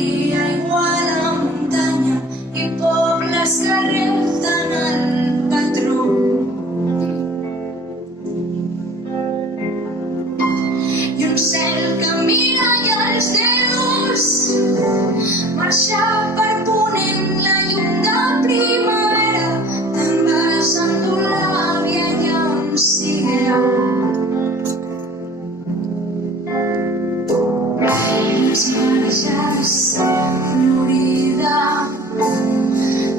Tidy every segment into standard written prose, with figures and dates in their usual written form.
ría igual a muntanya i pobles que repten el patró. I un cel que mira i els deus marxar per ponent la llum de primavera. Te'n vas endur l'àvia allà on sigueu. Les marges, Florida,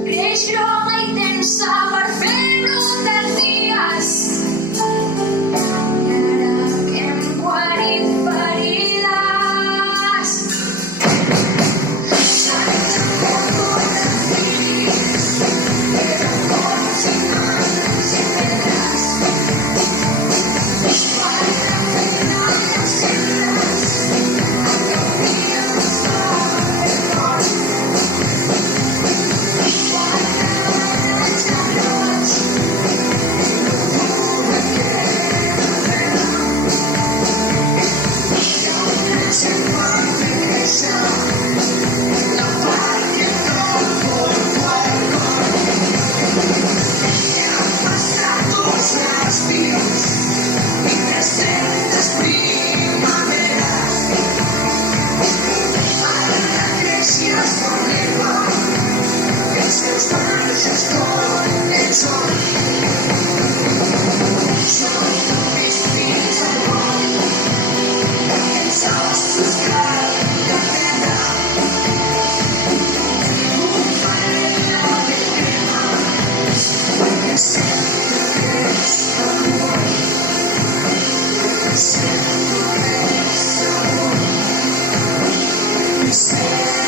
creix groga i tensa per fer brotar dies. I ara que hem guarit ferides, Say